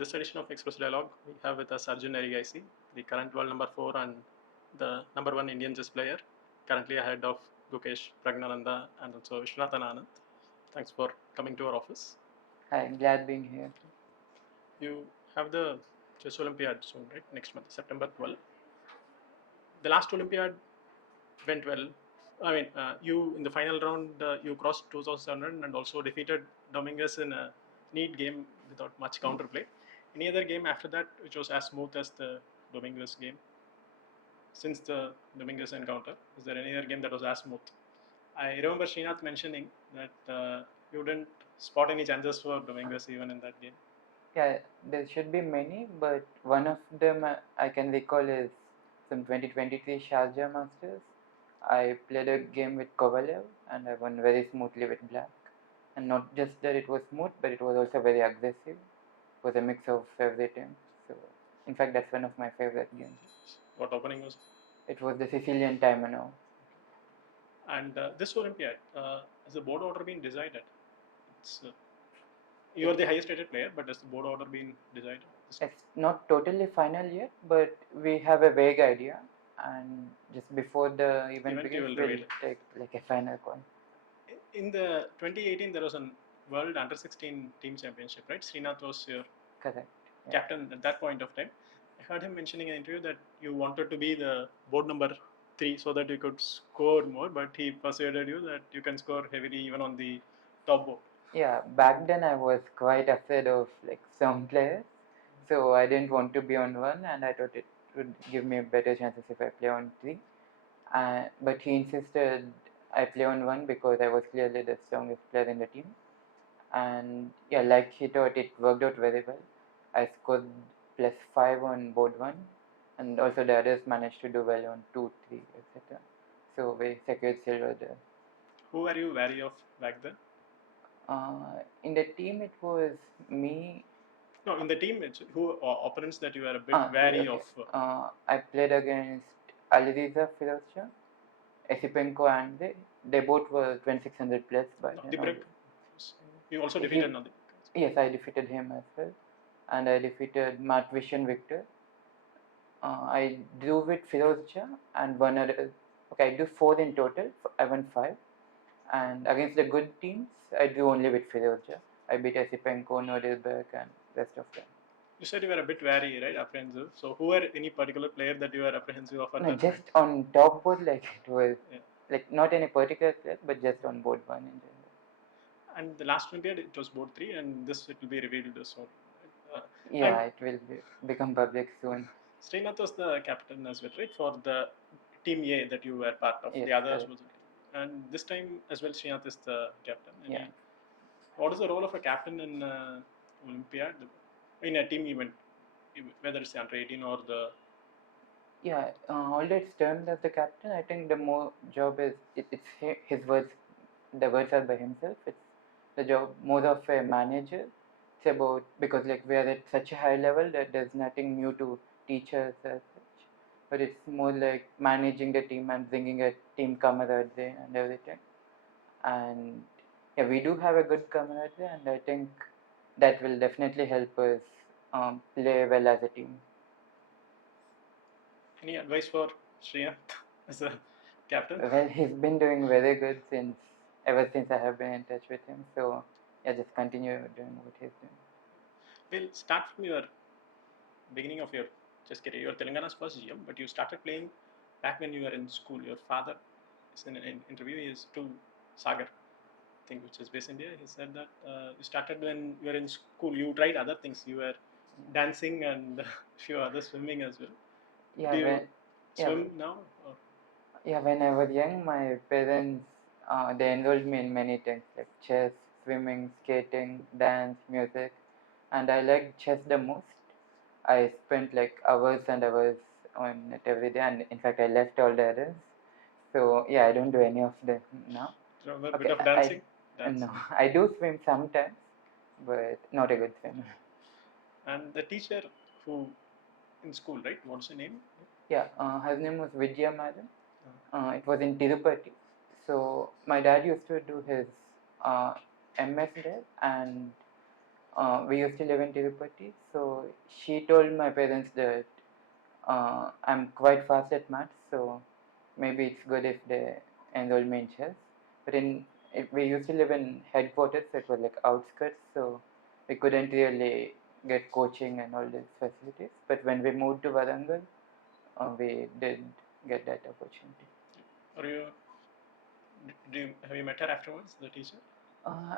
this edition of Express Dialogue, we have with us Arjun Erigaisi, the current world number 4 and the number 1 Indian chess player, currently ahead of Gukesh, Praggnanandhaa and also Viswanathan Anand. Thanks for coming to our office. Hi, glad being here. You have the Chess Olympiad soon, right? Next month, September 12. The last Olympiad went well. I mean, you in the final round, you crossed 2,700 and also defeated Dominguez in a neat game without much counterplay. Any other game after that which was as smooth as the Dominguez game? Since the Dominguez encounter, is there any other game that was as smooth? I remember Srinath mentioning that you didn't spot any chances for Dominguez even in that game. Yeah, there should be many, but one of them I can recall is some 2023 Sharjah Masters. I played a game with Kovalev and I won very smoothly with black. And not just that it was smooth, but it was also very aggressive. It was a mix of everything. So, in fact, that's one of my favorite games. What opening was it? It was the Sicilian Timonov. And this Olympiad, has the board order been decided? It's you are the highest rated player, but has the board order been decided? It's not totally final yet, but we have a vague idea, and just before the event begins, we'll take like a final call. In the 2018, there was a World Under 16 Team Championship, right? Srinath was your captain at that point of time. I heard him mentioning in an interview that you wanted to be the board number 3 so that you could score more, but he persuaded you that you can score heavily even on the top board. Yeah, back then I was quite afraid of like some players, so I didn't want to be on 1, and I thought it would give me better chances if I play on 3. But he insisted I play on 1 because I was clearly the strongest player in the team. And yeah, like he thought, it worked out very well. I scored +5 on board 1, and also the others managed to do well on 2, 3, etc. So we secured silver there. Who were you wary of back then? In the team, it was me. No, in the team, it's who opponents that you were a bit wary of? I played against Alireza Firozshah, Esipenko, and they both were 2600 plus by then. You also defeated Nadu? Yes, I defeated him as well, and I defeated Matt Vision Victor. I drew with Firozshah and one other. Okay, I drew 4 in total. I won 5. And against the good teams, I drew only with Firozshah. I beat Esipenko, Nodelberg, and rest of them. You said you were a bit wary, right? Apprehensive. So, who were any particular player that you were apprehensive of? No, just on top board, like it was like not any particular player, but just on board 1 in general. And the last Olympiad, it was board 3, and this it will be revealed soon. Yeah, it will become public soon. Srinath was the captain as well, right? For the team A that you were part of. Yes, the others was. And this time as well, Srinath is the captain. Yeah. What is the role of a captain in Olympiad, in a team event, whether it's the under 18 or the? Yeah, although it's termed as the captain, I think the more job is it's his words. The words are by himself. It's the job more of a manager. It's about, because like we are at such a high level that there's nothing new to teach us as such, but it's more like managing the team and bringing a team camaraderie and everything. And yeah, we do have a good camaraderie, and I think that will definitely help us play well as a team. Any advice for Srinath as a captain? Well, he's been doing very good ever since I have been in touch with him. So yeah, just continue doing what he's doing. We'll start from your beginning of your chess career. You're Telangana's first GM, but you started playing back when you were in school. Your father is in an interview. He is to Sagar, I think, which is based in India. He said that you started when you were in school. You tried other things. You were dancing and a few other swimming as well. Yeah, do you swim now? Or? Yeah, when I was young, my parents they enrolled me in many things like chess, swimming, skating, dance, music, and I liked chess the most. I spent like hours and hours on it every day, and in fact, I left all the others. So yeah, I don't do any of them now. So a bit of dancing? No, I do swim sometimes, but not a good swimmer. And the teacher who in school, right? What's her name? Yeah, her name was Vidya Madam. It was in Tirupati. So my dad used to do his MS there, and We used to live in Tirupati, so she told my parents that I'm quite fast at maths, so maybe it's good if they enroll me in chess. But we used to live in headquarters, so it was like outskirts, so we couldn't really get coaching and all these facilities. But when we moved to Warangal, we did get that opportunity. Are you? Have you met her afterwards, the teacher?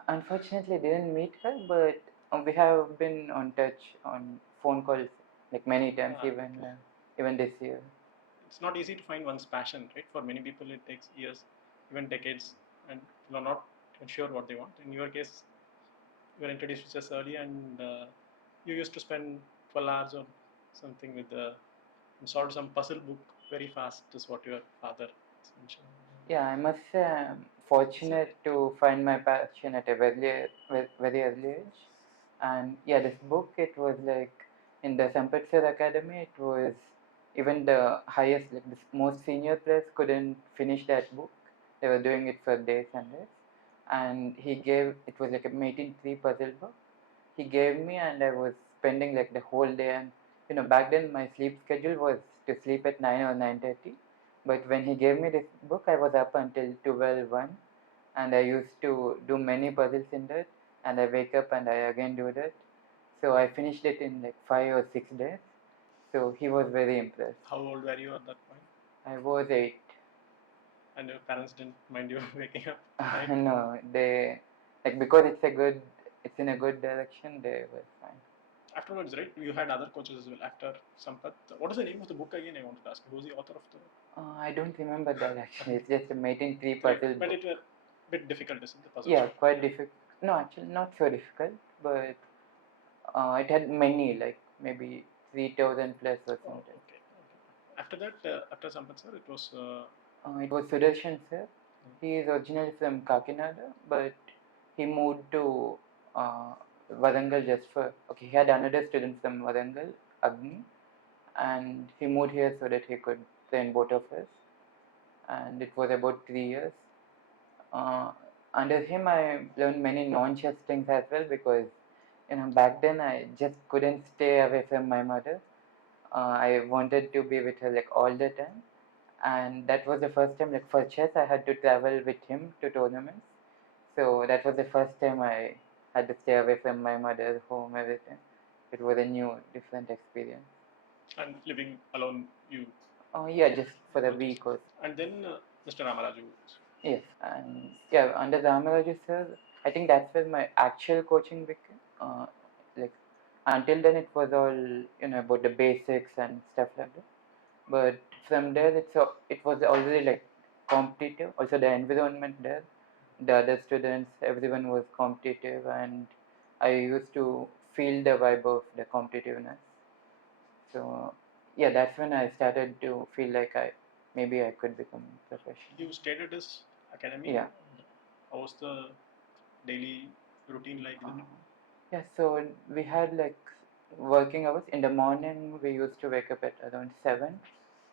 Unfortunately, didn't meet her, but we have been on touch on phone calls like many times, even this year. It's not easy to find one's passion, right? For many people, it takes years, even decades, and you are not even sure what they want. In your case, you were introduced to chess early, and you used to spend 12 hours or something with the and solved some puzzle book very fast, is what your father mentioned. Yeah, I must say I'm fortunate to find my passion at a very early age. And yeah, this book, it was like in the Sampath Sir Academy, it was even the highest, like the most senior players couldn't finish that book. They were doing it for days and days. And it was like a 18-3 puzzle book. He gave me, and I was spending like the whole day. And back then my sleep schedule was to sleep at 9 or 9:30. But when he gave me this book, I was up until 12:01, and I used to do many puzzles in that. And I wake up and I again do that. So I finished it in like 5 or 6 days. So he was very impressed. How old were you at that point? I was 8. And your parents didn't mind you waking up? Right? No, they because it's in a good direction. They were fine. Afterwards, right? You had other coaches as well after Sampath. What is the name of the book again? I wanted to ask. Who's the author of the? I don't remember that actually. It's just a 18-3 puzzle. But book. it was a bit difficult, isn't the puzzle? Yeah, quite difficult. No, actually not so difficult, but it had many, like maybe 3,000 plus or something. Oh, okay. After that, after Sampath sir, it was Sudarshan sir. He is originally from Kakinada, but he moved to Warangal just for. Okay, he had another student from Warangal, Agni, and he moved here so that he could train both of us. And it was about 3 years. Under him, I learned many non-chess things as well, because back then I just couldn't stay away from my mother. I wanted to be with her like all the time, and that was the first time, like for chess, I had to travel with him to tournaments. So that was the first time I had to stay away from my mother's home, everything. It was a new, different experience. And living alone, you? Oh yeah, just for a week or so. And then Mr. Ramaraju. Yes, and yeah, under Ramaraju sir, I think that's where my actual coaching began. Like until then, it was all about the basics and stuff like that. But from there, it was already like competitive. Also, the environment there, the other students, everyone was competitive, and I used to feel the vibe of the competitiveness. So yeah, that's when I started to feel like maybe I could become professional. You stayed at this academy? Yeah. How was the daily routine like? Yeah, so we had like working hours. In the morning, we used to wake up at around 7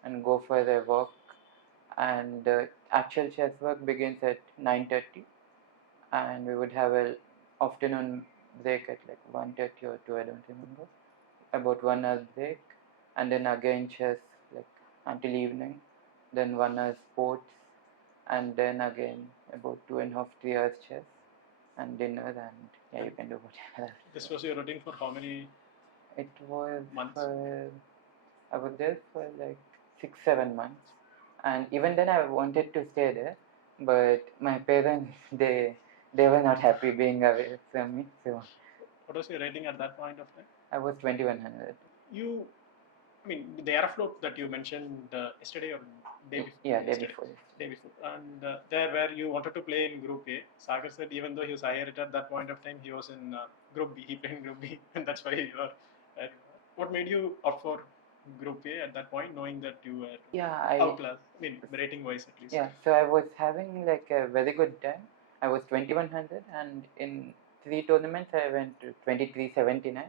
and go for a walk. And the actual chess work begins at 9:30, and we would have a afternoon break at like 1:30 or 2, I don't remember. About 1 hour break, and then again chess like until evening. Then 1 hour sports, and then again about 2.5, 3 hours chess, and dinner, and yeah, you can do whatever. This was your routine for how many? It was months? I was there for like 6-7 months, and even then I wanted to stay there, but my parents they were not happy being away from me. So what was your rating at that point of time? I was 2100. I mean, the Aeroflot that you mentioned yesterday or day before? Yeah, day before. Day before. And there where you wanted to play in Group A, Sagar said even though he was higher at that point of time, he was in Group B. He played in Group B, and that's why you were. What made you opt for Group A at that point, knowing that you were outclassed? I mean, rating wise at least. Yeah, so I was having like a very good time. I was 2100, and in 3 tournaments I went to 2379.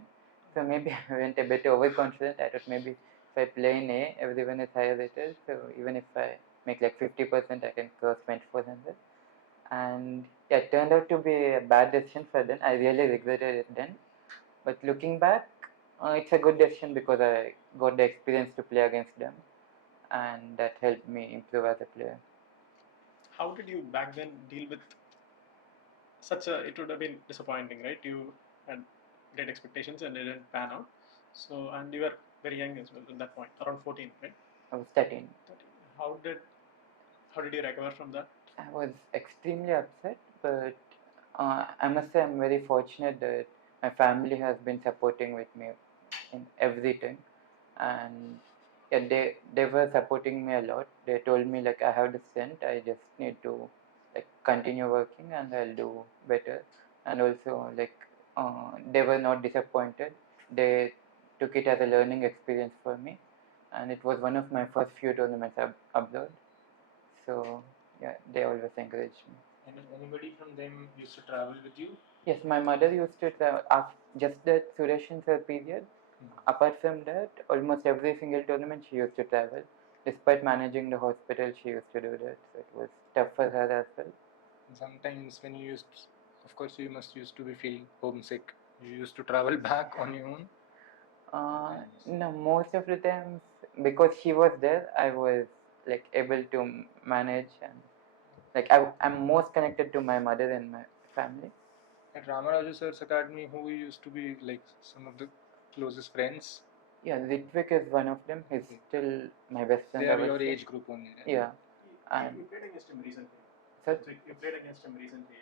So maybe I went a bit overconfident. I thought maybe if I play in A, everyone is higher rated. So even if I make like 50%, I can cross 2400. And yeah, it turned out to be a bad decision for then. I really regretted it then. But looking back, it's a good decision because I got the experience to play against them, and that helped me improve as a player. How did you back then deal with such a? It would have been disappointing, right? You had great expectations and it didn't pan out. So, and you were very young as well at that point, around 14, right? I was 13. 13. How did you recover from that? I was extremely upset, but I must say I'm very fortunate that my family has been supporting with me in everything, and yeah, they were supporting me a lot. They told me like I have the strength, I just need to like continue working and I'll do better. And also like they were not disappointed. They took it as a learning experience for me, and it was one of my first few tournaments abroad. So yeah, they always encouraged me. And anybody from them used to travel with you? Yes, my mother used to travel after just that Sudarshan sir period. Apart from that, almost every single tournament she used to travel. Despite managing the hospital, she used to do that. So it was tough for her as well. And sometimes when you used, of course, you must used to be feeling homesick. You used to travel back on your own? No, most of the times because she was there, I was like able to manage, and like I'm most connected to my mother and my family. At Ramaraju Sir's Academy, who used to be like some of the closest friends? Yeah, Ritvik is one of them. He's still my best friend. They are your age group only, right? Yeah. You played against him recently. Sir? You played against him recently.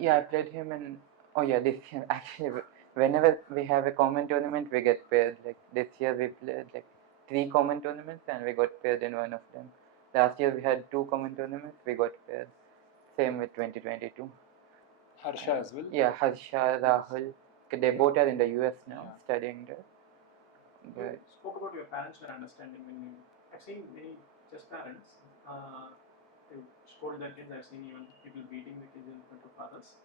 Yeah, I played him in. Oh yeah, this year actually. Whenever we have a common tournament, we get paired. Like this year, we played like 3 common tournaments, and we got paired in one of them. Last year, we had 2 common tournaments. We got paired. Same with 2022. Harsha as well? Yeah, Harsha, Rahul. They both are in the US now, studying there. You spoke about your parents were understanding when you. I've seen many chess parents. They scold their kids. I've seen even people beating the kids in front of others.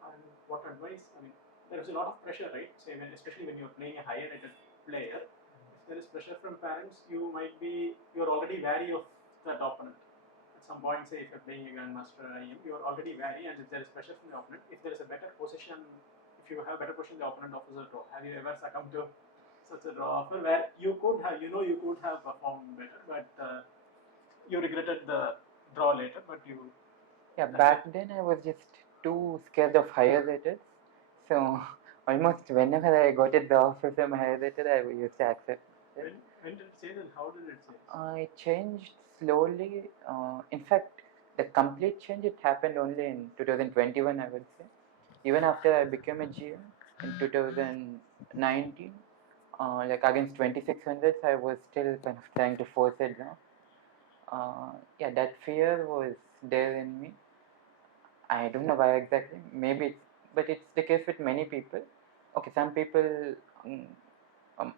And what advice? I mean, there is a lot of pressure, right? Say, especially when you're playing a higher rated player, if there is pressure from parents, you're already wary of that opponent. At some point, say if you're playing a grandmaster IM, you're already wary, and if there is pressure from the opponent, if there is a better position, if you have a better position, the opponent offers a draw. Have you ever succumbed to such a draw offer where you could have, you could have performed better, but you regretted the draw later, but you. Yeah, back then I was just too scared of higher rated. So almost whenever I got a draw from a higher rated, I used to accept it. When did it change and how did it change? It changed slowly. In fact, the complete change it happened only in 2021, I would say. Even after I became a GM in 2019, like against 2600s, I was still kind of trying to force it now. Yeah, that fear was there in me. I don't know why exactly. Maybe it's, but it's the case with many people. Okay, some people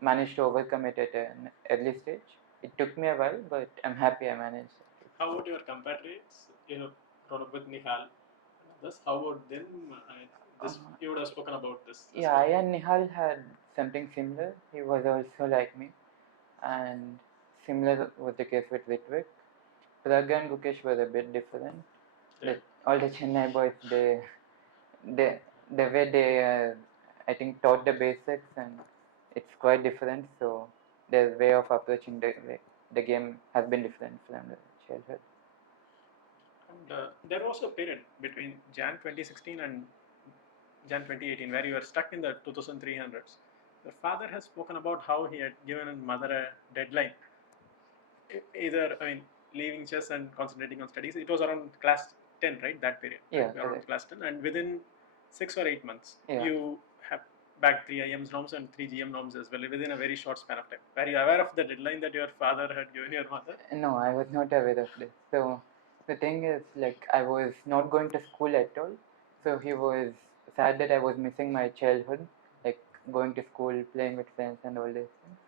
managed to overcome it at an early stage. It took me a while, but I'm happy I managed. How about your compatriots? Brought up with Nihal. How about them? You would have spoken about this. Yeah, I and Nihal had something similar. He was also like me, and similar was the case with Ritvik. Pragg and Gukesh were a bit different. Yeah. All the Chennai boys, they the way they I think taught the basics, and it's quite different. So their way of approaching the game has been different from the childhood. And there was a period between Jan 2016 and Jan 2018 where you were stuck in the 2300s. Your father has spoken about how he had given his mother a deadline. Either, leaving chess and concentrating on studies. It was around class 10, right? That period. Yeah. Around correct. Class 10. And within 6 or 8 months, yeah. You have bagged 3 IMs norms and 3 GM norms as well within a very short span of time. Were you aware of the deadline that your father had given your mother? No, I was not aware of this. So the thing is, like, I was not going to school at all. So he was sad that I was missing my childhood, like going to school, playing with friends, and all these things.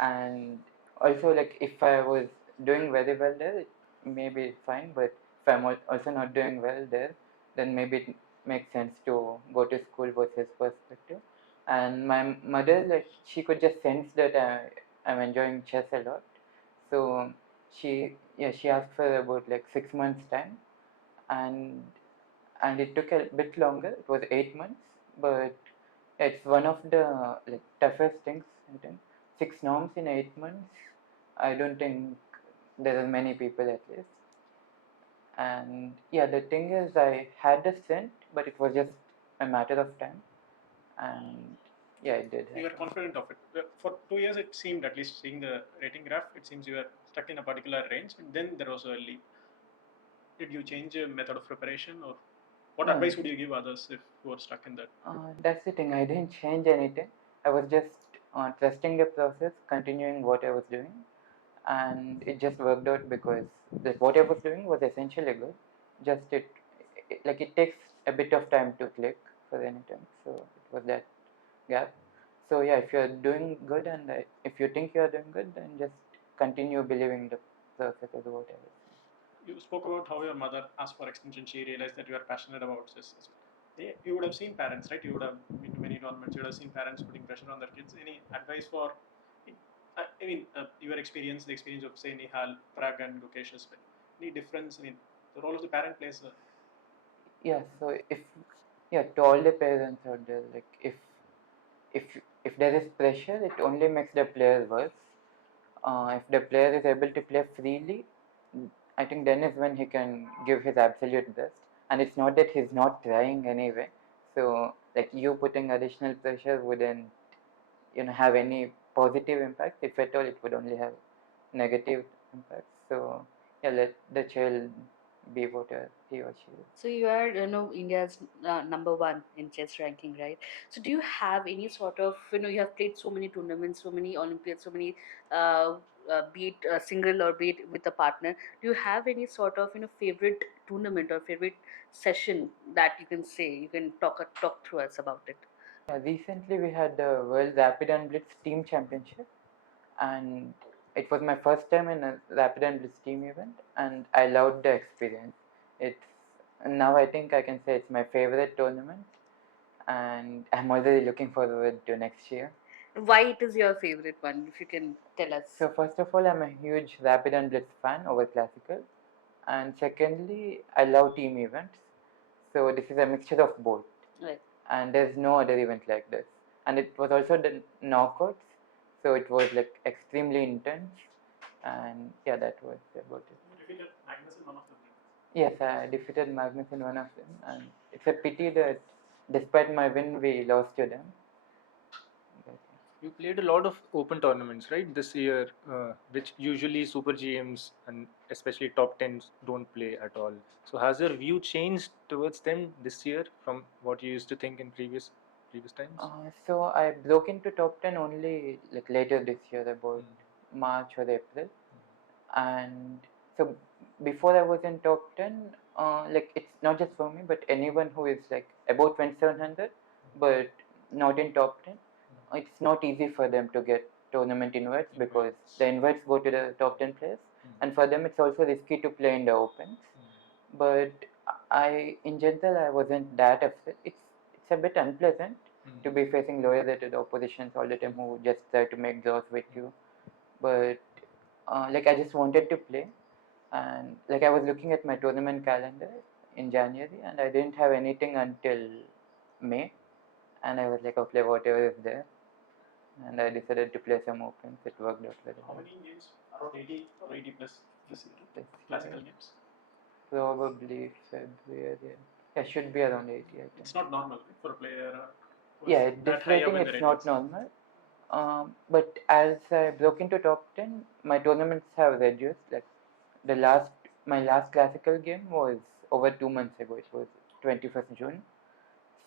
And also, like, if I was doing very well there, it may be fine. But if I'm also not doing well there, then maybe it makes sense to go to school, was his perspective. And my mother, like, she could just sense that I'm enjoying chess a lot. So she asked for about like 6 months time, and it took a bit longer. It was 8 months, but It's one of the like toughest things. I think 6 norms in 8 months. I don't think there are many people at least. And yeah, the thing is, I had a scent, but it was just a matter of time. And yeah, it did You were happen. confident of it. For 2 years, it seemed, at least seeing the rating graph, it seems you were stuck in a particular range, and then there was a leap. Did you change your method of preparation, or what No, advice would you give others if you were stuck in that? that's the thing. I didn't change anything. I was just trusting the process, continuing what I was doing, and it just worked out because like what I was doing was essentially good. Just like it takes a bit of time to click for anything. So it was that gap. So yeah, if you're doing good and if you think you're doing good, then just continue believing the process is whatever. You spoke about how your mother asked for extension. She realized that you are passionate about chess. You would have seen parents, right? You would have been to many tournaments. You would have seen parents putting pressure on their kids. Any advice for? I mean, your experience, the experience of say Nihal, Prag, and Gukesh as well. Any difference? I mean, the role of the parent plays. Yeah. So if yeah, to all the parents out there, like if if there is pressure, it only makes the player worse. If the player is able to play freely, I think then is when he can give his absolute best. And it's not that he's not trying anyway. So like you putting additional pressure wouldn't have any positive impact. If at all, it would only have negative impact. So yeah, let the child be whatever he or she is. So you are, India's number one in chess ranking, right? So do you have any sort of, you have played so many tournaments, so many Olympiads, so many, be it single or be it with a partner. Do you have any sort of, favorite tournament or favorite session that you can say, you can talk through us about it? Recently, we had the World Rapid and Blitz Team Championship, and it was my first time in a Rapid and Blitz team event, and I loved the experience. It's now I think I can say it's my favorite tournament, and I'm already looking forward to next year. Why it is your favorite one, if you can tell us. So first of all, I'm a huge Rapid and Blitz fan over Classical, and secondly, I love team events. So this is a mixture of both. Right. And there's no other event like this. And it was also the knockouts, so it was like extremely intense. And yeah, that was about it. You defeated Magnus in one of them. Yes, I defeated Magnus in one of them, and it's a pity that despite my win, we lost to them. But, You played a lot of open tournaments, right, this year, which usually super GMs and especially top tens don't play at all. So has your view changed towards them this year from what you used to think in previous times? so I broke into top 10 only like later this year, about March or April. And so before I was in top 10, like it's not just for me, but anyone who is like about 2700 but not in top 10, it's not easy for them to get tournament invites because the invites go to the top 10 players, and for them it's also risky to play in the opens. But in general, I wasn't that upset. It's a bit unpleasant to be facing lower rated oppositions all the time who just try to make draws with you. But like I just wanted to play, and like I was looking at my tournament calendar in January, and I didn't have anything until May, and I was like, okay, whatever is there, and I decided to play some opens. It worked out very How well. many games? Around 80 or 80 plus this year. This Classical year, games. probably February. Yeah, should be around 80, I think. It's not normal for a player. Yeah, that this high up rating in the it's not ratings. normal. But as I broke into top 10, my tournaments have reduced. Like my last classical game was over 2 months ago. It was 21st June.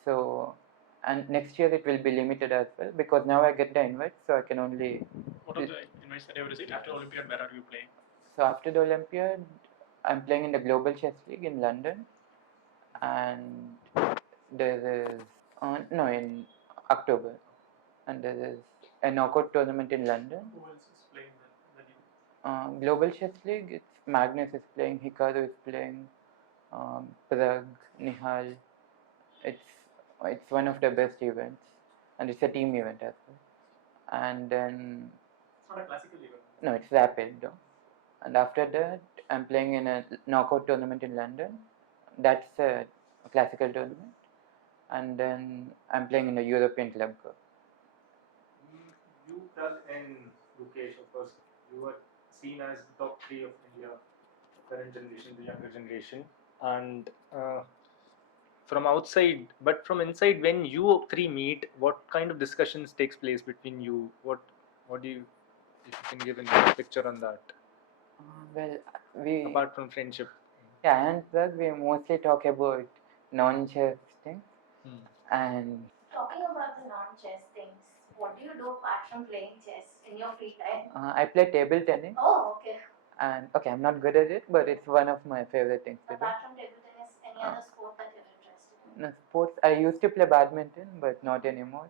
So, and next year it will be limited as well because now I get the invite, so I can only. What are the invites that you have received after Olympiad? Where are you playing? So after the Olympiad, I'm playing in the Global Chess League in London, and there is no in October, and there is a knockout tournament in London. Who else is playing the Global Chess League, it's Magnus is playing, Hikaru is playing, Prag, Nihal. It's one of the best events, and it's a team event as well. And then It's not a classical event. no, it's rapid though. And after that, I'm playing in a knockout tournament in London. That's a classical tournament. and then I'm playing in the European Club Cup. You, Prag, and Gukesh, of course, you are seen as the top three of India, current generation, the younger generation, and from outside, but from inside, when you three meet, what kind of discussions takes place between you? What do you, if you can give a picture on that, Well, we apart from friendship? yeah, and plus we mostly talk about non-chess things, and Talking about the non-chess things, what do you do apart from playing chess in your free time? I play table tennis. Oh, okay. And okay, I'm not good at it, but it's one of my favorite things to do. Apart from table tennis, any other sport that you're interested in? No, sports, I used to play badminton, but not anymore.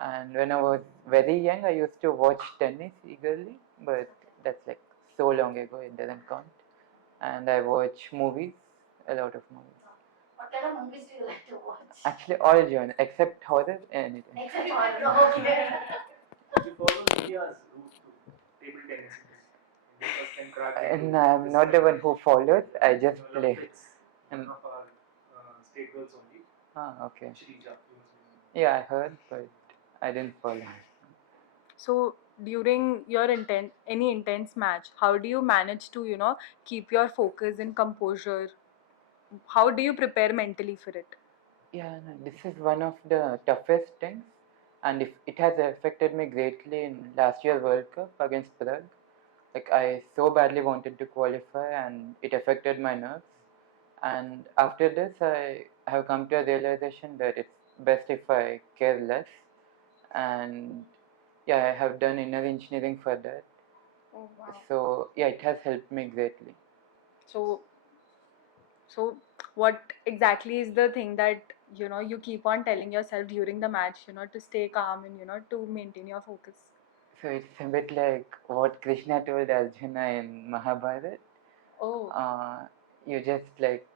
And when I was very young, I used to watch tennis eagerly, but that's like so long ago, it doesn't count. And I watch movies, a lot of movies. What kind of movies do you like to watch? Actually, all genres except horror, anything. Except horror, okay. You follow India's route to table tennis. India first time cracked into And I'm this not the level. one who follows, I just Your play. Olympics, one of our state girls only, Okay. Shrija. Yeah, I heard, but I didn't follow. So during your any intense match, how do you manage to, keep your focus and composure? How do you prepare mentally for it? Yeah, no, this is one of the toughest things, and if it has affected me greatly in last year's World Cup against Prague. Like I so badly wanted to qualify, and it affected my nerves. And after this, I have come to a realization that it's best if I care less. And yeah, I have done inner engineering for that. Oh wow. So yeah, it has helped me greatly. So so what exactly is the thing that you keep on telling yourself during the match, to stay calm and to maintain your focus? So it's a bit like what Krishna told Arjuna in Mahabharata. Oh, You just like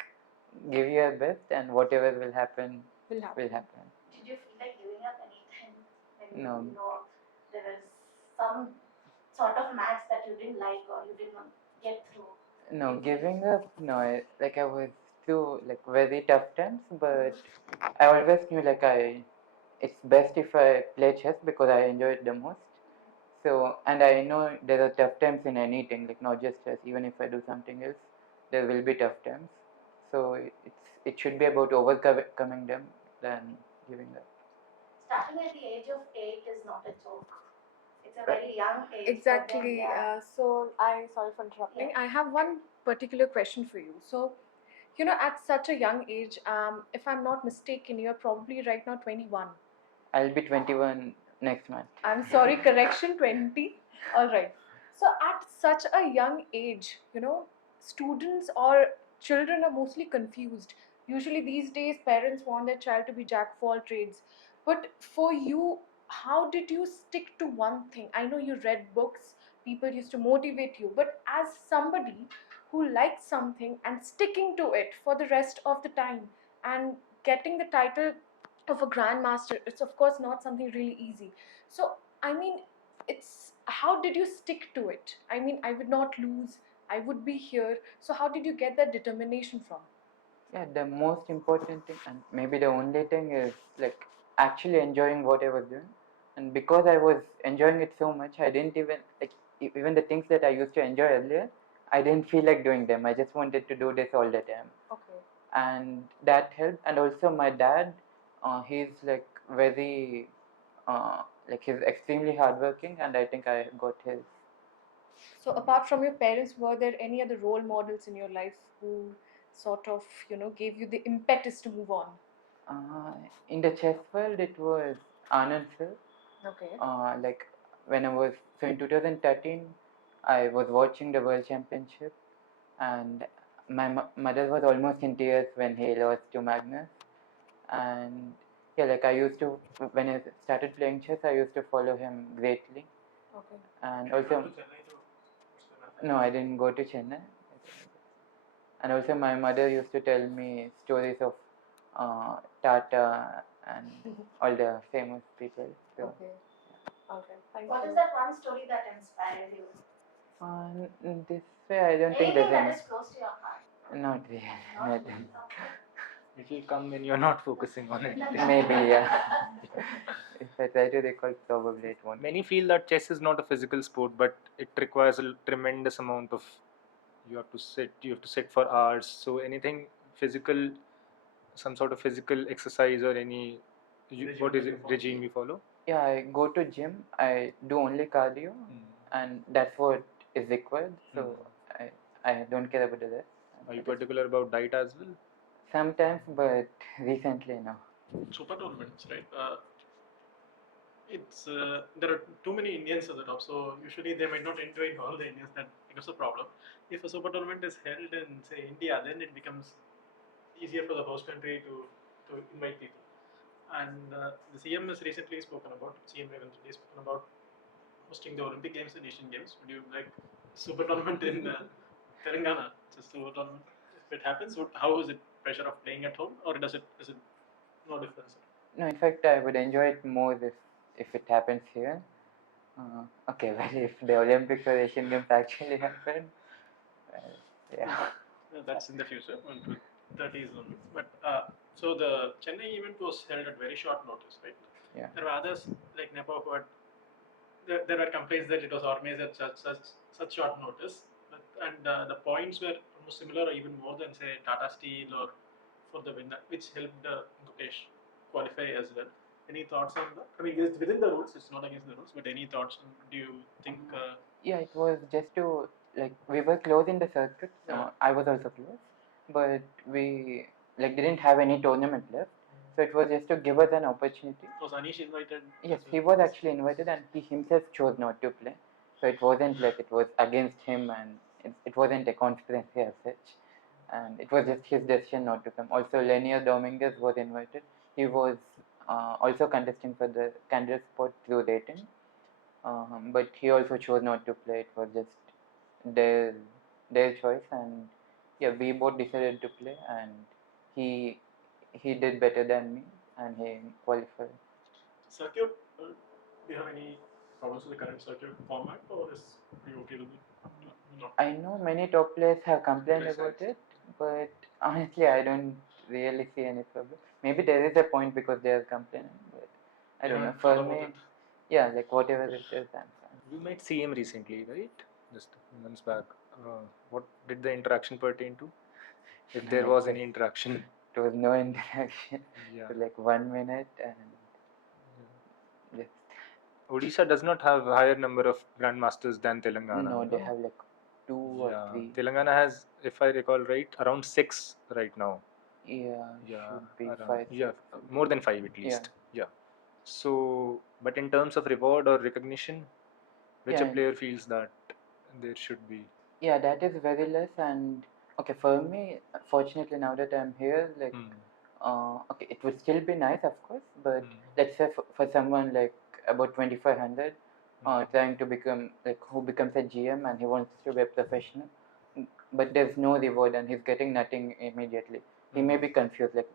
give your best, and whatever will happen will happen. will happen. Did you feel like giving up anytime when No. you know there was some sort of match that you didn't like or you didn't get through? No, giving up. No, I was through like very tough times, but I always knew it's best if I play chess because I enjoy it the most. So, and I know there are tough times in anything, like not just chess. Even if I do something else, there will be tough times. So it should be about overcoming them than giving up. Starting at the age of 8 is not a joke. It's a very young age. but then, Exactly. yeah. So sorry for interrupting. Yeah. I have one particular question for you. So, at such a young age, if I'm not mistaken, you're probably right now 21. I'll be 21 next month. I'm sorry, correction, 20. All right. So, at such a young age, students or children are mostly confused. Usually, these days, parents want their child to be jack of all trades. But for you, how did you stick to one thing? I know you read books, people used to motivate you, but as somebody who likes something and sticking to it for the rest of the time and getting the title of a grandmaster, it's of course not something really easy. So I mean, it's how did you stick to it? I mean, I would not lose, I would be here. So how did you get that determination from? Yeah, the most important thing, and maybe the only thing, is like actually enjoying what I was doing. And because I was enjoying it so much, I didn't even like even the things that I used to enjoy earlier, I didn't feel like doing them. I just wanted to do this all the time. Okay. And that helped. And also my dad, he's like very like he's extremely hardworking, and I think I got his. So apart from your parents, were there any other role models in your life who sort of, gave you the impetus to move on? In the chess world, it was Anand sir. Okay. Like when I was so in 2013, I was watching the World Championship, and my mother was almost in tears when he lost to Magnus. And yeah, like I used to, when I started playing chess, I used to follow him greatly. Okay. And also, no, I didn't go to Chennai. And also, my mother used to tell me stories of Tata and all the famous people. So, Okay. Okay. Thank What you. is that one story that inspired you? this way, I don't think Anything there's that any. is close to your heart? Not really. Not Not really. really. Okay. It will come when you're not focusing on it. Maybe, yeah. If I try to recall, probably it won't. Many feel that chess is not a physical sport, but it requires a tremendous amount of. You have to sit for hours. So anything physical, some sort of physical exercise or any. What is it regime you follow? Yeah, I go to gym. I do only cardio, and that's what is required. So I don't care about the rest. Are you particular about diet as well? Sometimes, but recently no. Super tournaments, right? There are too many Indians at the top, so usually they might not invite all the Indians. That becomes a problem. If a super tournament is held in, say, India, then it becomes easier for the host country to invite people. And the CM has recently spoken about, CM Revant Reddy spoken about hosting the Olympic Games and Asian Games. Would you like super tournament in Telangana? Just super tournament. If it happens, how is it pressure of playing at home, or is it no difference? No, in fact, I would enjoy it more if it happens here. Okay, well, if the Olympics or Asian Games actually happen, well, yeah. That's in the future, 30s only. But so the Chennai event was held at very short notice, right? Yeah. There were others like Nepo who had. There were complaints that it was organized at such short notice, and the points were almost similar or even more than say Tata Steel or for the winner, which helped Gukesh qualify as well. Any thoughts on that? I mean, it's within the rules. It's not against the rules. But any thoughts on? Do you think? Yeah, it was just to we were close in the circuit. I was also close, but we didn't have any tournament left. So it was just to give us an opportunity. Was Anish invited? Yes, he was actually invited, and he himself chose not to play. So it wasn't like it was against him, and it wasn't a conspiracy as such. And it was just his decision not to come. Also, Lenier Dominguez was invited. He was also contesting for the candidate spot through dating, but he also chose not to play. It was just their their choice, and yeah, we both decided to play, and he did better than me, and he qualified. Circuit, do you have any problems with the current circuit format, or is you okay with it? No. I know many top players have complained about it, but honestly, I don't really see any problem. Maybe there is a point because they are complaining, but I don't know. For me, yeah, like whatever it is, I'm fine. You met CM recently, right? Just a few months back. What did the interaction pertain to? If there was any interaction. There was no interaction. Yeah. So like 1 minute and just. Odisha does not have a higher number of grandmasters than Telangana. No, they have like 2 or 3. Telangana has, if I recall right, around 6 right now. Yeah, should be around, 5. Yeah, more than 5 at least. Yeah. So, but in terms of reward or recognition, which a player feels that there should be? Yeah, that is very less. And okay, for me, fortunately now that I'm here, like okay, it would still be nice, of course, but let's say for someone like about 2500 trying to become who becomes a GM and he wants to be a professional, but there's no reward and he's getting nothing immediately. He may be confused, like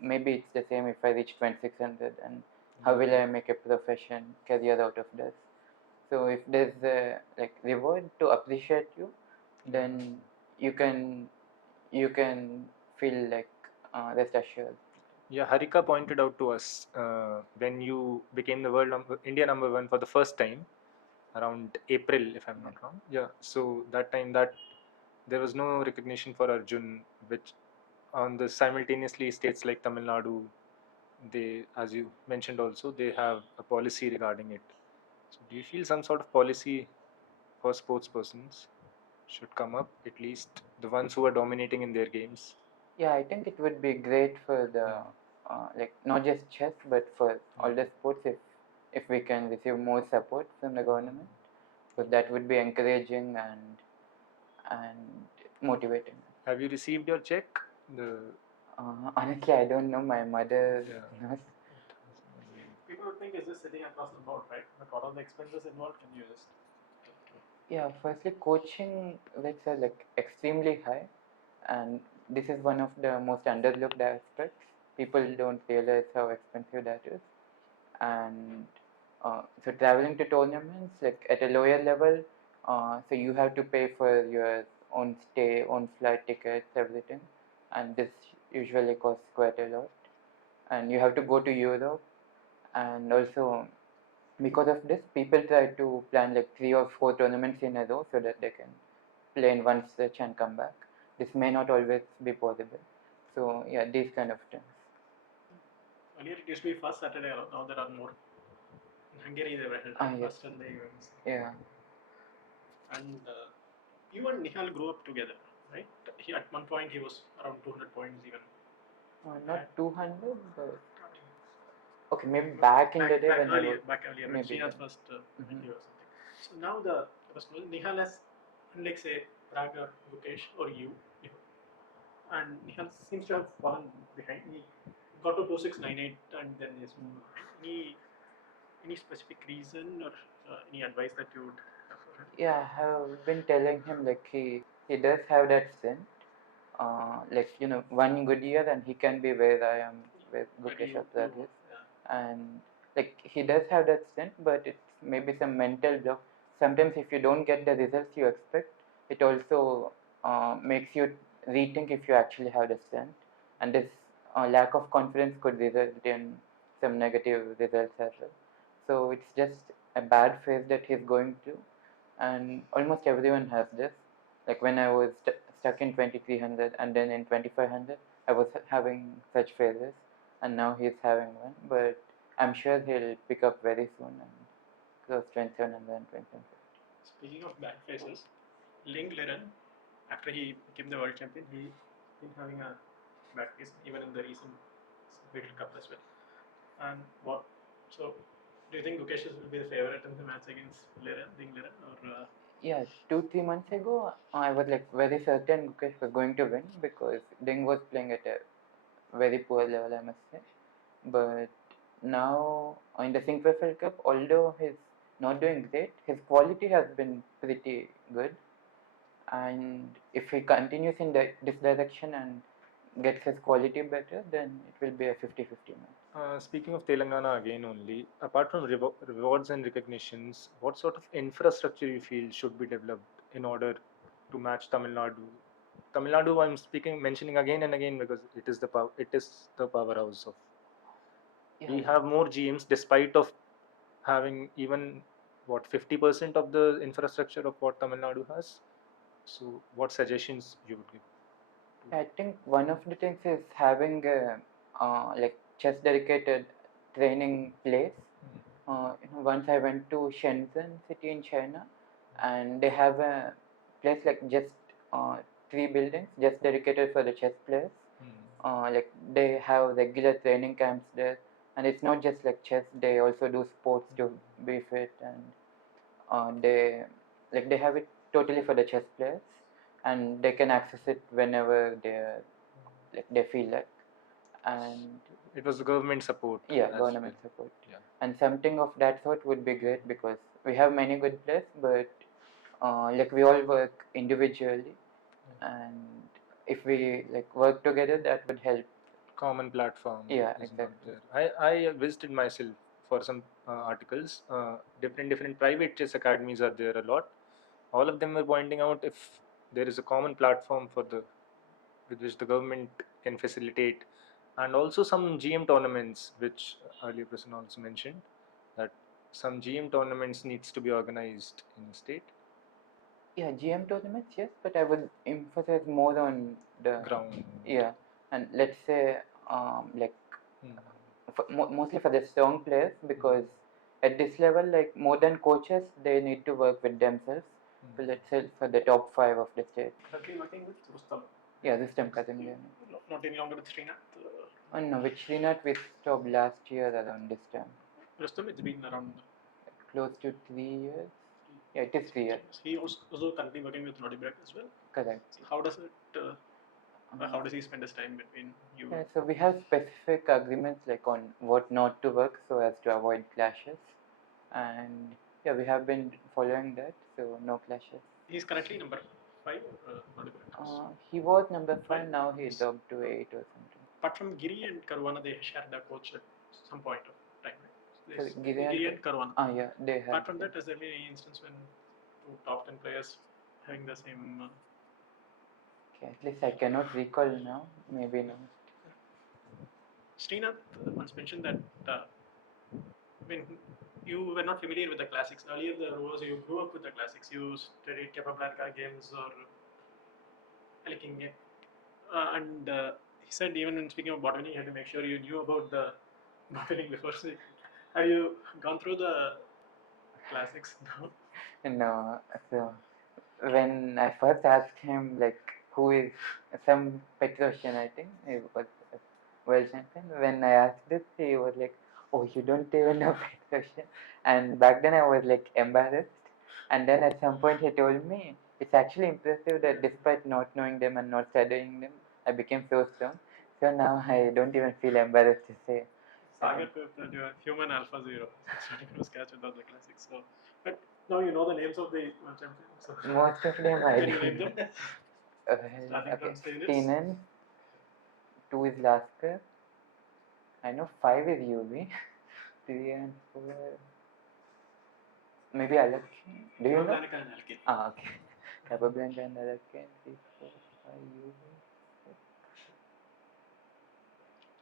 maybe it's the same if I reach 2600, and how will I make a profession career out of this? So if there's a reward to appreciate you, then you can feel rest assured. Yeah, Harika pointed out to us when you became the India number 1 for the first time around April, if I'm not wrong. Yeah, so that time that there was no recognition for Arjun, which on the simultaneously states like Tamil Nadu, they, as you mentioned also, they have a policy regarding it. So do you feel some sort of policy for sports persons should come up, at least the ones who are dominating in their games? Yeah, I think it would be great for the not just chess but for all the sports if we can receive more support from the government, because that would be encouraging and motivating. Have you received your check? Honestly, I don't know. My mother knows. People would think it's just sitting across the board, right? But what are the expenses involved? Can you just? Yeah, firstly, coaching rates are extremely high, and this is one of the most underlooked aspects. People don't realize how expensive that is, and so traveling to tournaments at a lower level, so you have to pay for your own stay, own flight tickets, everything, and this usually costs quite a lot, and you have to go to Europe, and also because of this, people try to plan like 3 or 4 tournaments in a row so that they can play in one stretch and come back. This may not always be possible. So yeah, these kind of things. Earlier it used to be first Saturday, now there are more. In Hungary they were held Ah, yes. first and the events. Yeah. And you and Nihal grew up together, right? At one point he was around 200 points even. Not 200, but okay, maybe back in the day when earlier, when maybe Srinath then. first went here or something. So now the Nihal has, unlike say Pragg or Gukesh or you, and Nihal seems to have fallen behind. He got to 2698 and then he's moved behind. Any specific reason or any advice that you would have for him? Yeah, I have been telling him like he does have that strength. Like one good year and he can be where I am, where Gukesh or Pragg is, and like he does have that strength, but it's maybe some mental block. Sometimes if you don't get the results you expect, it also makes you rethink if you actually have the strength, and this lack of confidence could result in some negative results as well. So it's just a bad phase that he's going through, and almost everyone has this. Like when I was stuck in 2300 and then in 2500, I was having such phases, and now he's having one. But I'm sure he'll pick up very soon and close 2700 and 2750. Speaking of bad phases, Ling Liren, after he became the world champion, he's been having a bad phase even in the recent World Cup as well. And what? So, do you think Gukesh will be the favorite in the match against Ling Liren, or? Yeah, 2-3 months ago, I was like very certain Gukesh was going to win because Ding was playing at a very poor level, I must say. But now in the Synchrofield Cup, although he's not doing great, his quality has been pretty good. And if he continues in this direction and gets his quality better, then it will be a 50-50 match. Speaking of Telangana again only, apart from rewards and recognitions, what sort of infrastructure you feel should be developed in order to match Tamil Nadu? Tamil Nadu, I'm mentioning again and again because it is the powerhouse of. We Yeah, have more GMs despite of having even what 50% of the infrastructure of what Tamil Nadu has. So, what suggestions you would give? I think one of the things is having a like chess dedicated training place. Once I went to Shenzhen city in China, and they have a place like just 3 buildings just dedicated for the chess players. Like they have regular training camps there, and it's not just like chess. They also do sports to be fit, and they have it totally for the chess players, and they can access it whenever they feel like. And It was the government support. yeah, as government well. support. Yeah. And something of that sort would be great because we have many good players, but like we all work individually, and if we like work together, that would help. Common platform. Yeah, is not exactly. there. I visited myself for some articles. Different private chess academies are there a lot. All of them were pointing out if there is a common platform with which the government can facilitate, and also some GM tournaments, which earlier person also mentioned that some GM tournaments needs to be organized in the state. Yeah, GM tournaments, yes, but I would emphasize more on the Ground. Yeah, and let's say like Hmm. mostly for the strong players because at this level, like more than coaches, they need to work with themselves. So let's say for the top 5 of the state. Currently working with Rustam. Yeah, this time Kazim. Not any longer with Srinath. No, with Srinath we stopped last year around this time. Rustam, it's been around Close to 3 years. Yeah, it is 3 years. He also currently working with Roddy Breck as well. Correct. How does it? How does he spend his time between you? Yeah, so we have specific agreements like on what not to work so as to avoid clashes, and yeah, we have been following that, so no clashes. He's currently number 5 or Roddy Breck? He was number 5, Five? now he dropped to 8 or something. Apart from Giri and Caruana, they shared a coach at some point of time, right? So Giri and Caruana. yeah, they have. Apart from that, has there been any instance when 2 top 10 players having the same? Okay, at least I cannot recall now. Maybe no. Srinath once mentioned that when you were not familiar with the classics earlier, the Rose, you grew up with the classics. You studied Capablanca games or King, and he said even when speaking of bottoming, you had to make sure you knew about the bottoming before. Have you gone through the classics now? No, so when I first asked him like who is some Petrosian, I think he was a world champion. When I asked this, he was like, "Oh, you don't even know Petrosian," and back then I was like embarrassed. And then at some point he told me it's actually impressive that despite not knowing them and not studying them, I became so strong. So now I don't even feel embarrassed to say. Sagar proved that you are human alpha zero. That's what you catch without the classics. So, but now you know the names of the world champions. So Most of them I can you name don't. them? Starting Okay, from Steinitz. Stenen, 2 is Lasker. I know 5 is UV. 3 and 4. Maybe Alakin. Do you know? Capablanca and Alkin. Ah, okay. Capablanca and Alakin. 3, 4, 5 UV.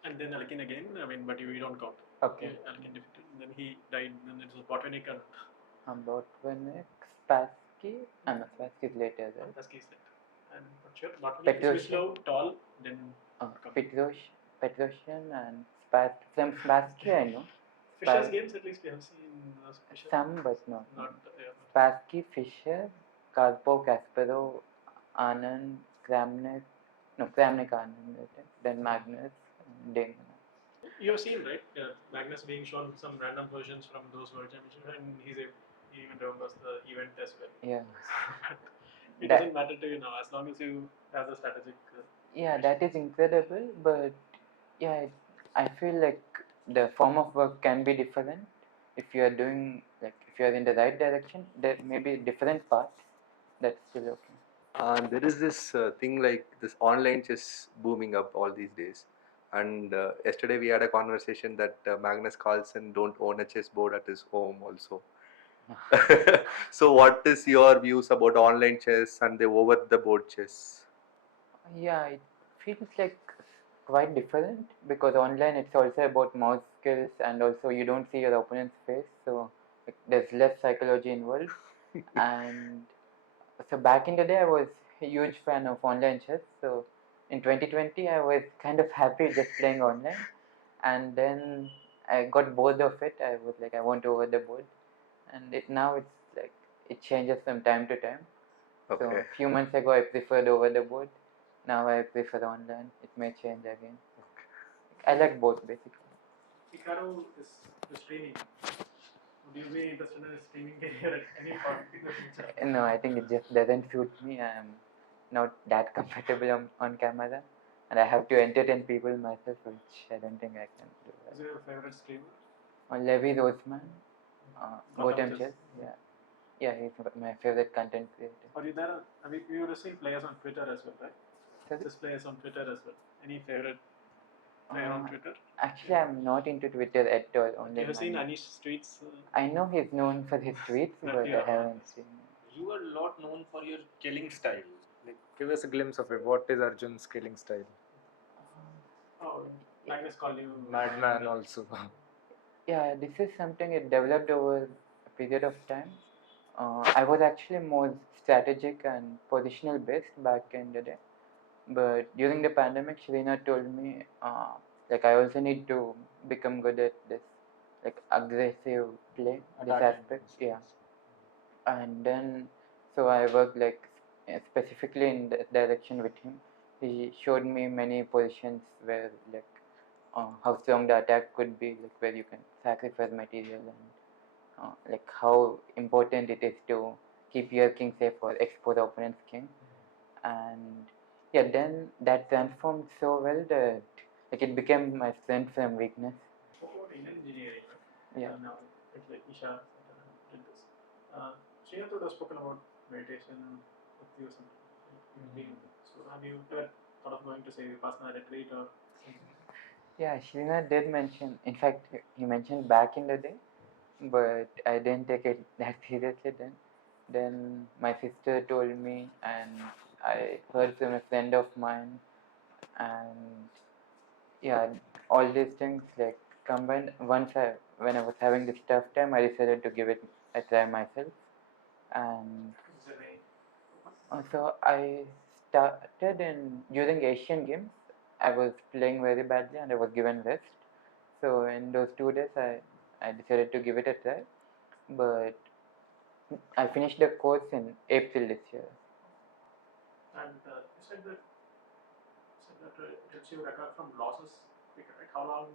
And then Alkin again. I mean, but you don't count. Okay. Alkin defeated. Then he died. Then it was Botvinnik and Botvinnik, Spassky. No, Spassky is later, right? Kasky is that. And not sure. Botvinnik is Petrosian. slow, tall. Then Petrosian and Spassky. From Spassky, I know. Fischer's games at least we have seen. Fischer. Some, but not. Not. Spassky, Fischer, Karpov, Kasparov, Anand, Kramnik. No, Kramnik, Anand. Then Magnus, Damon. You have seen, right? Magnus being shown some random versions from those world championships, and he even remembers the event as well. Yeah. It doesn't matter to you now as long as you have the strategic. Yeah, that is incredible, but yeah, I feel like the form of work can be different. If you are doing, like, if you are in the right direction, there may be different paths. That's still okay. There is this thing like this online chess booming up all these days. And yesterday we had a conversation that Magnus Carlsen don't own a chessboard at his home also. So what is your views about online chess and the over the board chess? Yeah, it feels like quite different because online it's also about mouse skills and also you don't see your opponent's face, so like, there's less psychology involved. And so back in the day, I was a huge fan of online chess. So in 2020, I was kind of happy just playing online, and then I got bored of it. I was like, I want over the board, and now it's like it changes from time to time. Okay. So a few months ago, I preferred over the board. Now I prefer online. It may change again. I like both basically. Hikaru is streaming. Would you be interested in a streaming career at any point in the future? No, I think it just doesn't suit me. I'm not that comfortable on camera, and I have to entertain people myself, which I don't think I can do. Is your favorite streamer? Levi Rosman, Gotham Chess. Chess. Yeah, he's my favorite content creator. Are you there? I mean, you would have seen players on Twitter as well, right? Sorry? Chess players on Twitter as well. Any favorite player on Twitter? Actually, I'm not into Twitter at all. Only You have seen Anish tweets? I know he's known for his tweets, but Yeah. I haven't seen. You are not known for your killing style. Like, give us a glimpse of it. What is Arjun's killing style? Oh, Magnus called you Madman also. Yeah, this is something it developed over a period of time. I was actually more strategic and positional based back in the day. But during the pandemic, Shrina told me, like, I also need to become good at this, like, aggressive play, this aspect. Yeah. And then, so I worked, like, specifically in that direction with him. He showed me many positions where, like, how strong the attack could be, like, where you can sacrifice material and, like, how important it is to keep your king safe or expose the opponent's king. And yeah, then that transformed so well that like it became my strength from weakness. in engineering, right? Yeah. Now it's like Isha did this. Srinath would have spoken about meditation with you or something. So have you ever thought of going to say Vipassana retreat or something? Yeah, Srinath did mention, in fact, he mentioned back in the day, but I didn't take it that seriously then. Then my sister told me, and I heard from a friend of mine, and yeah, all these things like combined. When I was having this tough time, I decided to give it a try myself, and also I started in during Asian Games. I was playing very badly and I was given rest. So in those 2 days, I decided to give it a try, but I finished the course in April this year. And you said that it helps you recover from losses quicker, right? How long,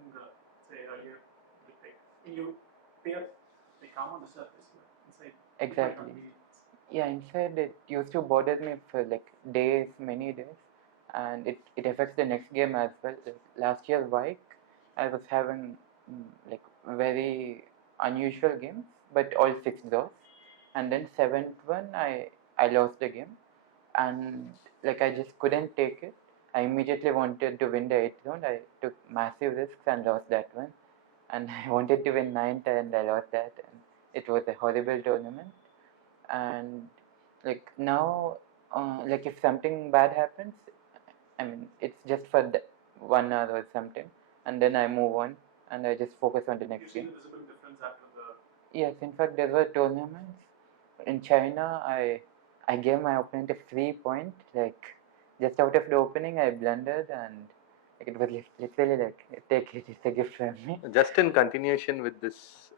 say earlier, did it take? You appear like calm on the surface, but inside it might not Exactly. be. Yeah, inside it used to bother me for like days, many days, and it affects the next game as well. Like last year's Vike, I was having like very unusual games, but all 6 draws, and then seventh one I lost the game, and like I just couldn't take it. I immediately wanted to win the 8th round. I took massive risks and lost that one, and I wanted to win ninth and I lost that, and it was a horrible tournament. And like now, like if something bad happens, I mean it's just for 1 hour or something, and then I move on and I just focus on the You next see game. the visible difference after the. Yes, in fact there were tournaments in China. I gave my opponent a free point, like just out of the opening I blundered, and like, it was literally like take it, it's a gift from me. Just in continuation with this,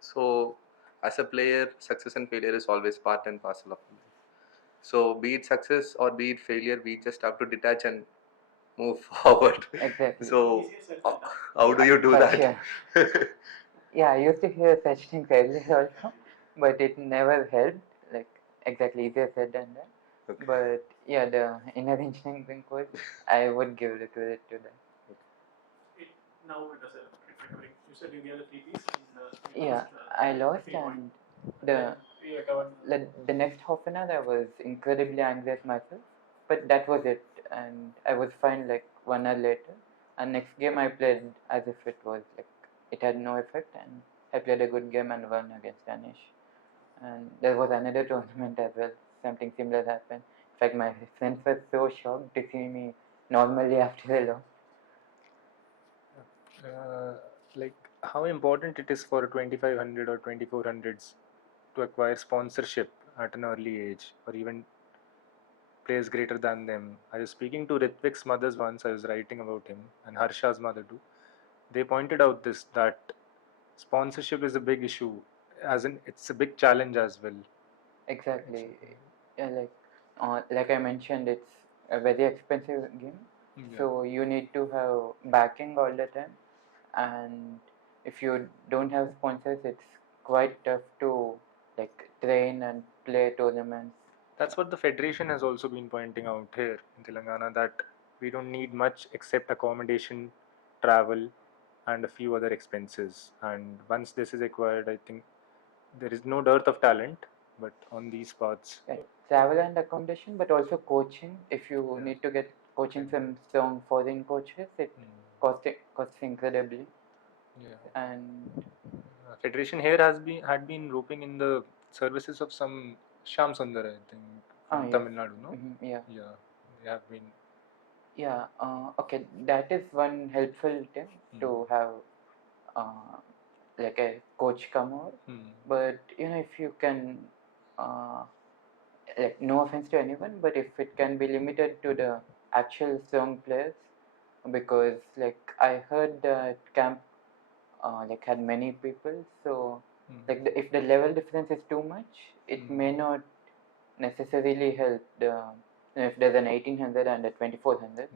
so as a player, success and failure is always part and parcel of life. So be it success or be it failure, we just have to detach and move forward. Exactly. So Easier said than done. how do you do For that? sure. Yeah, I used to hear such things earlier also, but it never helped. Like exactly easier said than done. Okay. But yeah, the inner engineering course, I would give the credit to that. Now it does recovering. You said you gave the 3 piece and you Yeah, lost. I lost, free point. and the You recovered. the next half an hour I was incredibly angry at myself, but that was it, and I was fine like 1 hour later. And next game I played as if it was like it had no effect, and I played a good game and won against Danish. And there was another tournament as well, something similar happened. In fact, my friends were so shocked to see me normally after a loss. Like how important it is for 2500 or 2400s to acquire sponsorship at an early age, or even players greater than them. I was speaking to Ritvik's mothers once. I was writing about him, and Harsha's mother too. They pointed out this, that sponsorship is a big issue, as in it's a big challenge as well. Exactly. Yeah, like I mentioned, it's a very expensive game, Yeah. so you need to have backing all the time, and if you don't have sponsors, it's quite tough to like train and play tournaments. That's what the federation has also been pointing out here in Telangana, that we don't need much except accommodation, travel, and a few other expenses. And once this is acquired, I think there is no dearth of talent, but on these paths. Right. Travel and accommodation, but also coaching. If you Yeah. need to get coaching from strong foreign coaches, it costs incredibly. Yeah. And Federation here had been roping in the services of some Sham Sundar, I think, from yes. Tamil Nadu, no? Yeah. Yeah, they have been. Yeah. Okay, that is one helpful thing to have uh, like a coach come over. But if you can, uh, like no offense to anyone, but if it can be limited to the actual strong players, because like I heard that camp like had many people, so like if the level difference is too much, it may not necessarily help if there's an 1800 and a 2400.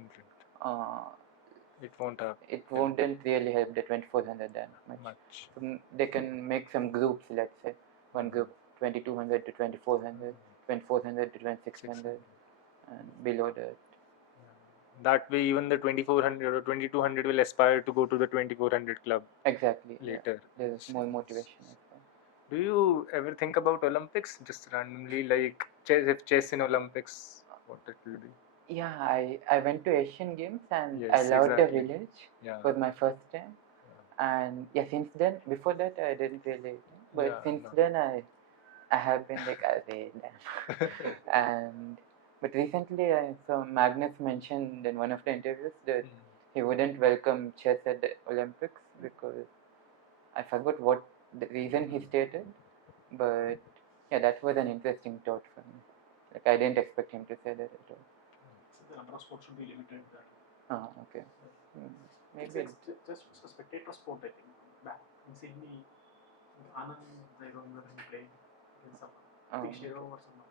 It won't have. It wouldn't really help the 2400 that much. So they can make some groups, let's say one group 2200 to 2400, 2400 to 2600, and below that. That way, even the 2400 or 2200 will aspire to go to the 2400 club. Exactly. Later. Yeah. There's more motivation as well. Do you ever think about Olympics? Just randomly, like if chess in Olympics, what it will be? Yeah, I went to Asian Games and I Yes, loved exactly. the village. Yeah. It was my first time. And yeah, since then, before that, I didn't really. But Yeah, since no. then, I have been like, and but recently I saw Magnus mentioned in one of the interviews that he wouldn't welcome chess at the Olympics because I forgot what the reason he stated, but yeah, that was an interesting thought for me. Like I didn't expect him to say that at all. So the number of sports should be limited. Ah, okay. Maybe. It's just a spectator sport, I think. Back in Sydney, Anand, I don't remember him playing against someone. I think Shiro or someone.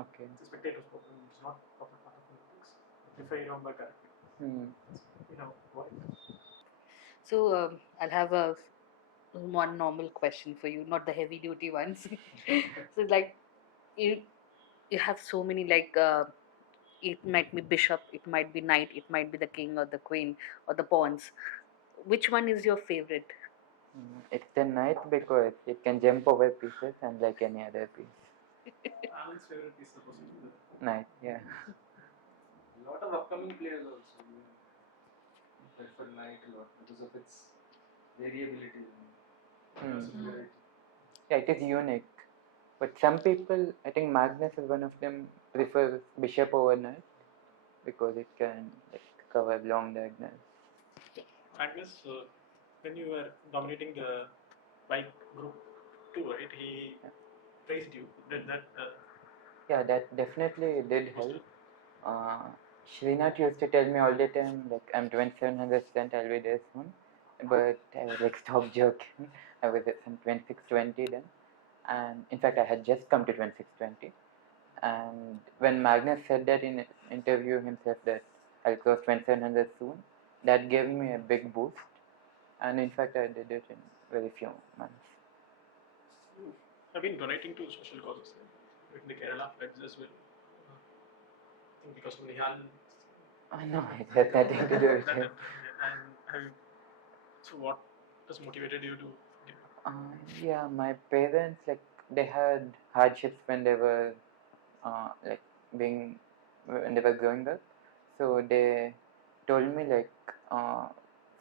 Okay. It's a spectator sport. It's not proper part of Olympics. If I remember correctly. You know what? So I'll have a one normal question for you, not the heavy duty ones. So like you you have so many like it might be bishop, it might be knight, it might be the king or the queen or the pawns. Which one is your favorite? It's the knight because it can jump over pieces and like any other piece. Anand's favorite is supposed to be the Knight, yeah. A lot of upcoming players also prefer knight a lot because of its variability and versatility. Yeah, it is unique. But some people, I think Magnus is one of them, prefers bishop over knight because it can like cover long diagonals. Magnus, when you were dominating the bike group 2, right? He praised you. Did that? Yeah, that definitely did help. Srinath used to tell me all the time, like, I'm 2700%, I'll be there soon. But I was like, stop joking. I was at some 2620 then. And in fact, I had just come to 2620. And when Magnus said that in an interview himself that I'll cross 2700 soon, that gave me a big boost. And in fact, I did it in very few months. You have been donating to social causes right? In the Kerala floods as well. I think because of Nihal. No, it has nothing to do with it. And have you, so what has motivated you to give? Yeah, my parents, like, they had hardships when they were like when they were growing up. So they told me like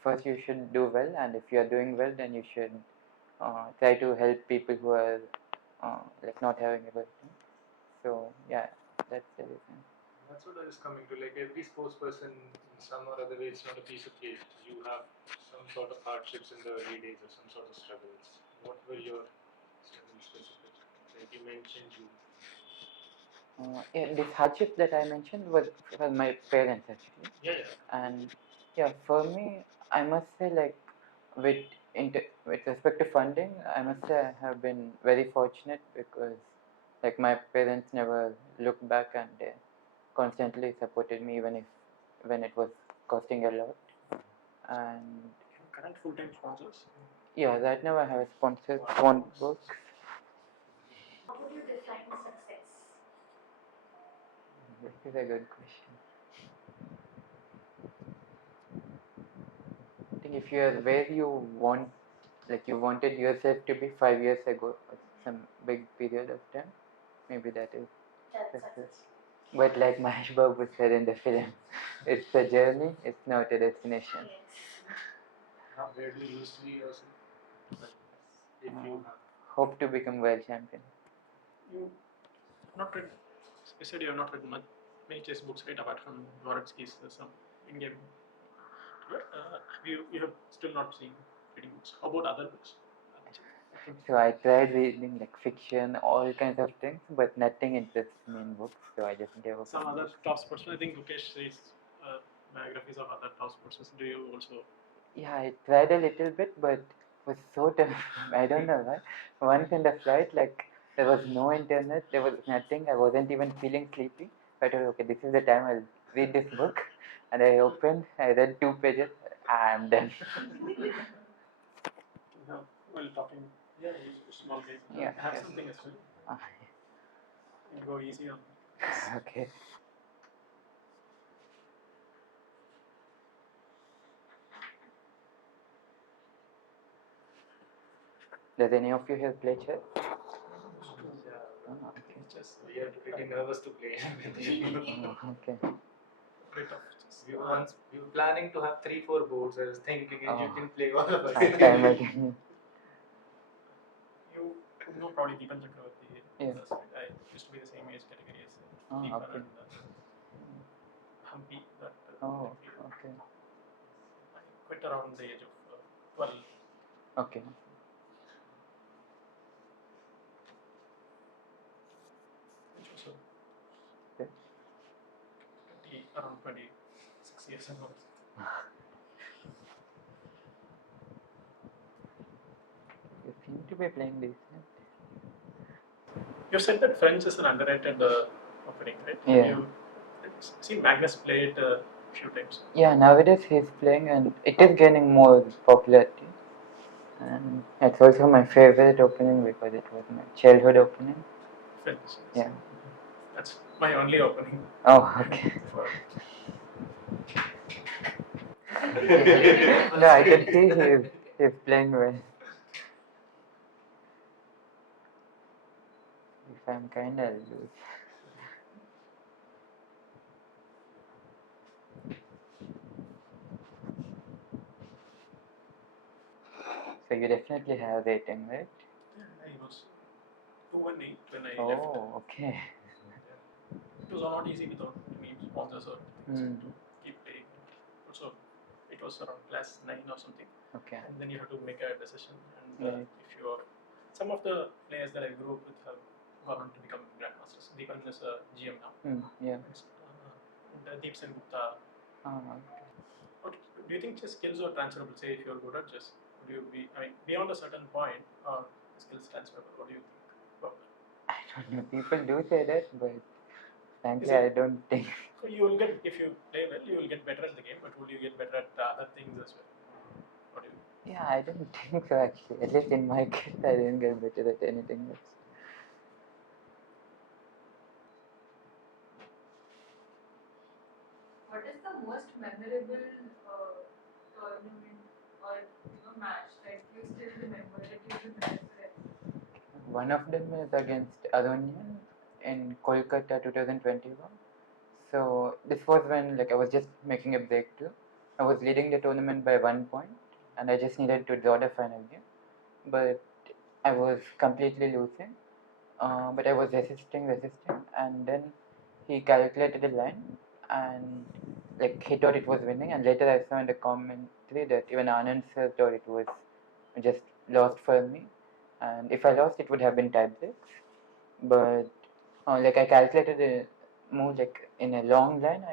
first you should do well, and if you are doing well, then you should try to help people who are like not having a good time. So yeah, that's the reason. That's what I was coming to. Like every sports person, in some or other way, it's not a piece of cake. You have some sort of hardships in the early days or some sort of struggles. What were your struggles specifically? Like you mentioned, you. Yeah, this hardship that I mentioned was for my parents actually. Yeah. And yeah, for me, I must say like with with respect to funding, I must say I have been very fortunate because like my parents never looked back and they constantly supported me even if when it was costing a lot. And Current full-time sponsors. yeah, right now I have a sponsor one book. How would you define success? This is a good question. I think if you are where you want, like you wanted yourself to be 5 years ago, or some big period of time, maybe that is That's success. success. But like Mahesh Babu said in the film, it's a journey, it's not a destination. Yes. Where do you used to be yourself? But if you have. Hope to become world champion. You not read. You said you have not read many chess books, right? Apart from Dvoratsky's some in-game. But you have still not seen reading books. How about other books? So I tried reading like fiction, all kinds of things, but nothing interests me in books. So I just gave up. Some on other books. top sportsmen. I think Gukesh says biographies of other top sportsmen. Do you also? Yeah, I tried a little bit, but it was so tough. I don't know why. Once in the flight, like there was no internet, there was nothing. I wasn't even feeling sleepy. I thought, okay, this is the time I'll read this book. And I opened, I read 2 pages, I'm done. While talking, small game. Yeah, I have yes. something as well. Ah, You go easy on. okay. Does any of you here play chess? Yeah. Oh, okay. Chess. We are pretty nervous to play with you. Oh, okay. Bit of chess. We were planning to have 3-4 boards. I was thinking if you Oh. can play all of us. Time again. You know probably Deepan Chakravarti. Yeah. I used to be the same age category as Oh, Deepan okay. and Hampi. That, Oh, okay. around the age of 12. Okay. Which was Okay. around 26 years ago. You seem to be playing decent. You said that French is an underrated opening, right? Yeah. You seen Magnus play it a few times. Yeah, nowadays he's playing and it is gaining more popularity. And it's also my favorite opening because it was my childhood opening. French. Yeah. That's my only opening. Oh, okay. For No, I can see he's playing well. If I'm kind, I'll lose. So you definitely have rating, right? I was 218 when I left. Oh, okay. It was not easy without any sponsors or things to keep playing. Also, it was around class 9 or something. Okay. And then you have to make a decision. And Right. if you are, some of the players that I grew up with have gone on to become grandmasters. Deepan is a GM now. Yeah. And Deep Sen Gupta. What, do you think chess skills are transferable? Say if you're good at chess, would you be? I mean, beyond a certain point, are skills transferable? What do you think about that? I don't know. People do say that, but frankly, Is it- I don't think. So you will get, if you play well, you will get better at the game, but will you get better at the other things as well? What do you? Yeah, I don't think so actually. At least in my case, I didn't get better at anything else. What is the most memorable tournament or match that you still remember that you remember forever? One of them is against Arjun in Kolkata 2021. So this was when I was just making a breakthrough. I was leading the tournament by 1 point, and I just needed to draw the final game. But I was completely losing. But I was resisting, and then he calculated the line, and he thought it was winning. And later I saw in the commentary that even Anand sir thought it was just lost for me, and if I lost, it would have been tie breaks. But I calculated a move in a long line.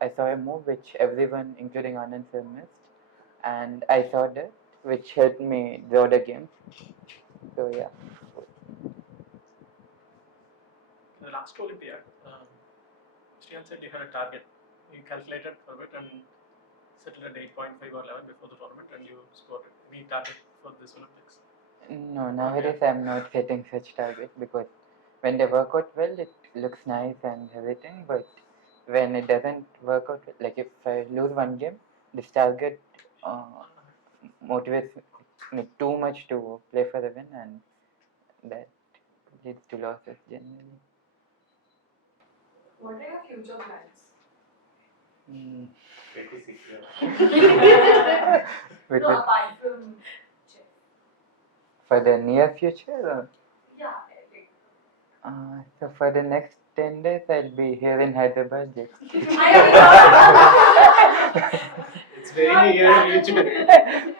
I saw a move which everyone, including Anand sir, missed, and I saw that, which helped me draw the game. So yeah. The last Olympiad, Srihan said you had a target. You calculated for it and settled at 8.5 or 11 before the tournament, and you scored it. Any target for this Olympics? No, nowadays I'm not setting such targets because when they work out well, it looks nice and everything. But when it doesn't work out, if I lose one game, this target motivates me too much to play for the win, and that leads to losses generally. What are your future plans? With No, it, apart from chess. for the near future, Yeah, so for the next 10 days, I'll be here in Hyderabad. It's very near.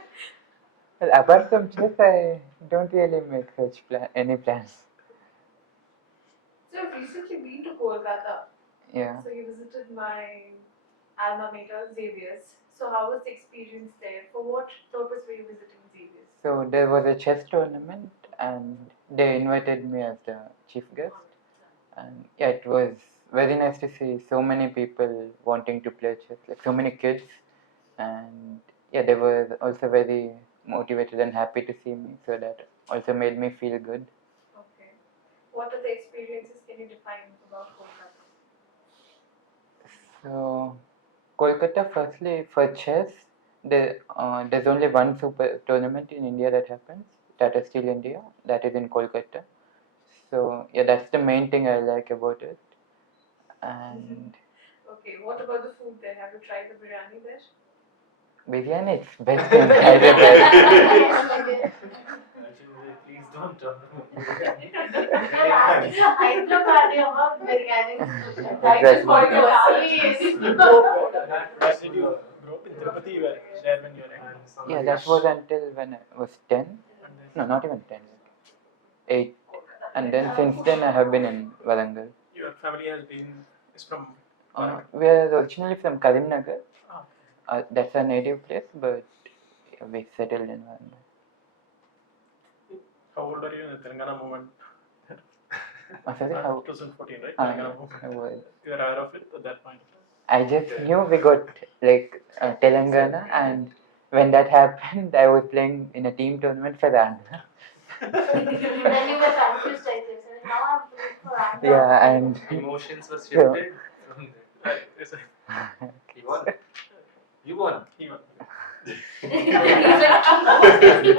Well, apart from chess, I don't really make such any plans. So I've recently been to Kolkata. Yeah. So you visited my alma mater, Xavier's. So how was the experience there? For what purpose were you visiting Xavier's? So there was a chess tournament, and they invited me as the chief guest. And yeah, it was very nice to see so many people wanting to play chess, so many kids. And yeah, they were also very motivated and happy to see me. So that also made me feel good. Okay. What are the experiences? Can you define about Kolkata? So Kolkata, firstly, for chess, there's only one super tournament in India that happens, Tata Steel India, that is in Kolkata. So yeah, that's the main thing I like about it. And Okay, what about the food there? Have you tried the biryani there? biryani, it's best in Hyderabad. Please don't talk Hyderabad, biryani. Exactly. Please. Where did you grow up in Tirupati? there when you were young? Yeah, that was until when I was 10. And then, No, not even 10. 8. And then since then I have been in Warangal. your family is from We are originally from Karimnagar. Ah. That's our native place, but we settled in Warangal. How old are you in the Telangana movement? Sorry, how? 2014, right? Ah, Telangana I movement. was. You were aware of it at that point. I just knew we got like Telangana, and when that happened, I was playing in a team tournament for Andhra. Then you were confused, I guess. And now I'm playing for Andhra. Yeah, and Emotions were so, shifted from there. It's a- You won. You won. he won. He's like,